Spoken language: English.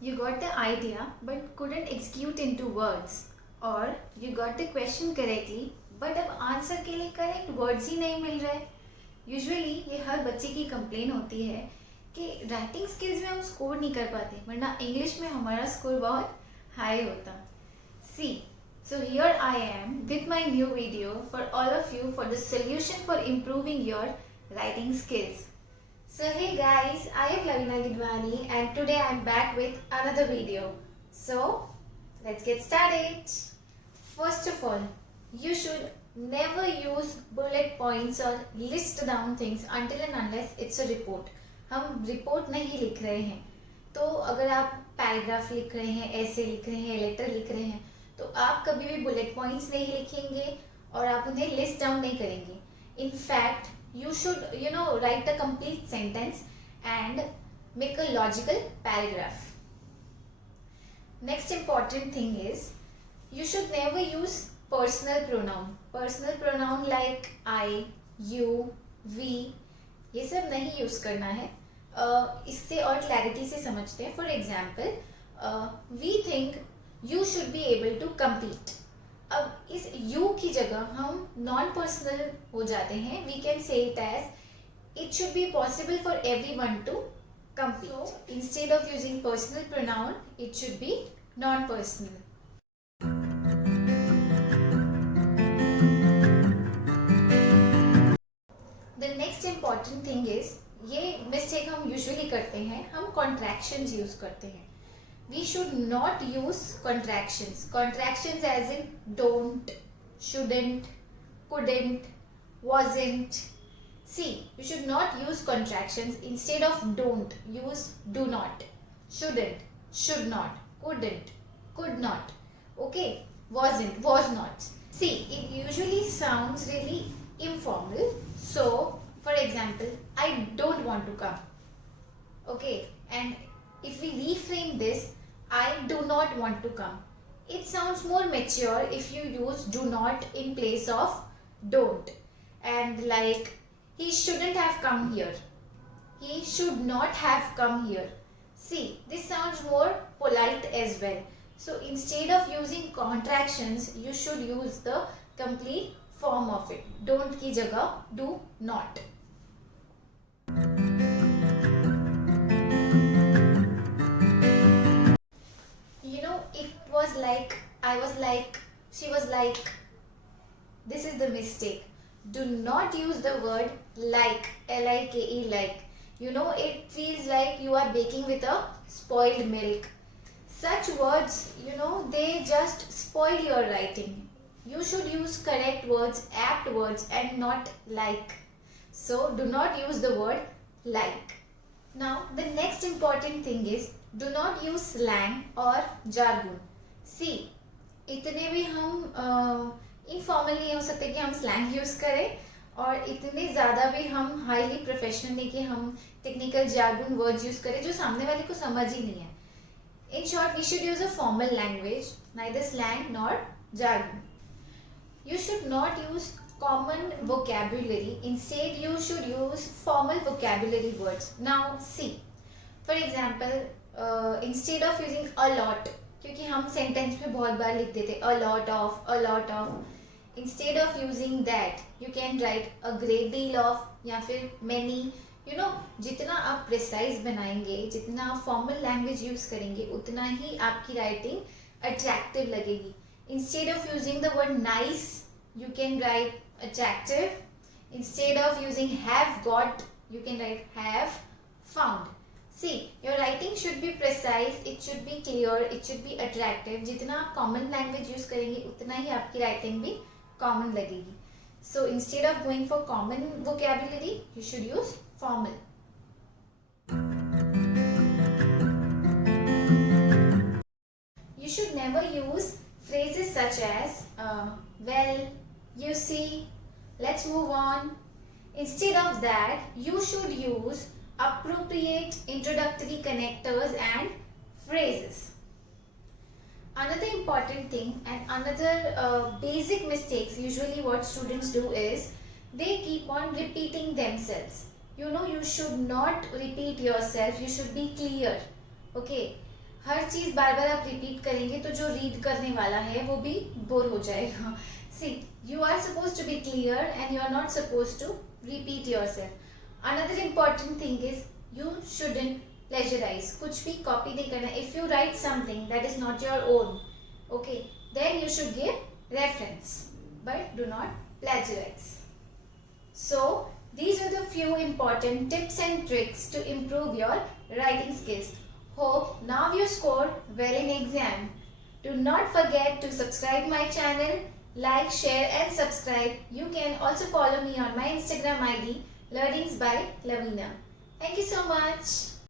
You got the idea but couldn't execute into words, और you got the question correctly but अब answer के लिए correct words ही नहीं मिल रहे. यूजुअली ये हर बच्चे की कंप्लेन होती है कि राइटिंग स्किल्स में हम स्कोर नहीं कर पाते, वरना इंग्लिश में हमारा स्कोर बहुत हाई होता. सी, so here I am with my new video for all of you for the solution for improving your writing skills. So hey guys, I am Lavina Gidwani and today I am back with another video. So let's get started. First of all, you should never use bullet points or list down things until and unless it's a report. हम report नहीं लिख रहे हैं, तो अगर आप paragraph लिख रहे हैं, ऐसे लिख रहे हैं, लेटर लिख रहे हैं, तो आप कभी भी बुलेट पॉइंट्स नहीं लिखेंगे और आप उन्हें लिस्ट डाउन नहीं करेंगे. In fact you should write a complete sentence and make a logical paragraph. Next important thing is you should never use personal pronoun like I, you, we. ये सब नहीं यूज करना है. इससे और क्लैरिटी से समझते हैं. For example, we think you should be able to compete. अब इस यू की जगह हम नॉन पर्सनल हो जाते हैं. We can say it as it should be possible for everyone to compete. Instead of using personal pronoun it should be non personal. The next important thing is, ये mistake हम usually करते हैं, हम contractions use करते हैं. We should not use contractions. Contractions as in don't, shouldn't, couldn't, wasn't. See, you should not use contractions. Instead of don't, use do not, shouldn't, should not, couldn't, could not. Okay, wasn't, was not. See, it usually sounds really informal. So, for example, I don't want to come. Okay, and if we reframe this, I do not want to come, it sounds more mature if you use do not in place of don't. And like, he shouldn't have come here, he should not have come here. See, this sounds more polite as well. So instead of using contractions, you should use the complete form of it. Don't की जगह do not. I was like, she was like. This is the mistake. Do not use the word like, L-I-K-E, like. It feels like you are baking with a spoiled milk. Such words, they just spoil your writing. You should use correct words, apt words, and not like. So, do not use the word like. Now, the next important thing is, do not use slang or jargon. See, इतने भी हम informal नहीं हो सकते कि हम slang use करें, और इतने ज़्यादा भी हम हाईली प्रोफेशनल नहीं कि हम टेक्निकल जार्गन वर्ड्स यूज करें जो सामने वाले को समझ ही नहीं है. In short, we should use a formal language, neither slang nor jargon. You should not use common vocabulary. Instead, you should use formal vocabulary words. Now, see, for example, instead of using a lot, क्योंकि हम sentence में बहुत बार लिख देते a lot of, instead of using that you can write a great deal of या फिर many. जितना आप प्रिसाइज बनाएंगे, जितना आप फॉर्मल लैंग्वेज यूज करेंगे, उतना ही आपकी राइटिंग अट्रैक्टिव लगेगी. Instead of using the word nice, you can write attractive. Instead of using have got, you can write have found. See, your writing should be precise, it should be clear, it should be attractive. जितना आप common language use करेंगे, उतना ही आपकी writing भी common लगेगी. So instead of going for common vocabulary, you should use formal. You should never use phrases such as well, you see, let's move on. Instead of that, you should use appropriate introductory connectors and phrases. Another important thing and another basic mistakes usually what students do is they keep on repeating themselves. You should not repeat yourself, you should be clear. Okay, हर चीज बार बार आप repeat करेंगे तो जो read करने वाला है वो भी बोर हो जाएगा. सी, you are supposed to be clear and you are not supposed to repeat yourself. Another important thing is you shouldn't plagiarize. कुछ भी copy नहीं करना. If you write something that is not your own, okay, then you should give reference, but do not plagiarize. So these are the few important tips and tricks to improve your writing skills. Hope now you scored well in exam. Do not forget to subscribe my channel, like, share and subscribe. You can also follow me on my Instagram ID, Learnings by Lavina. Thank you so much.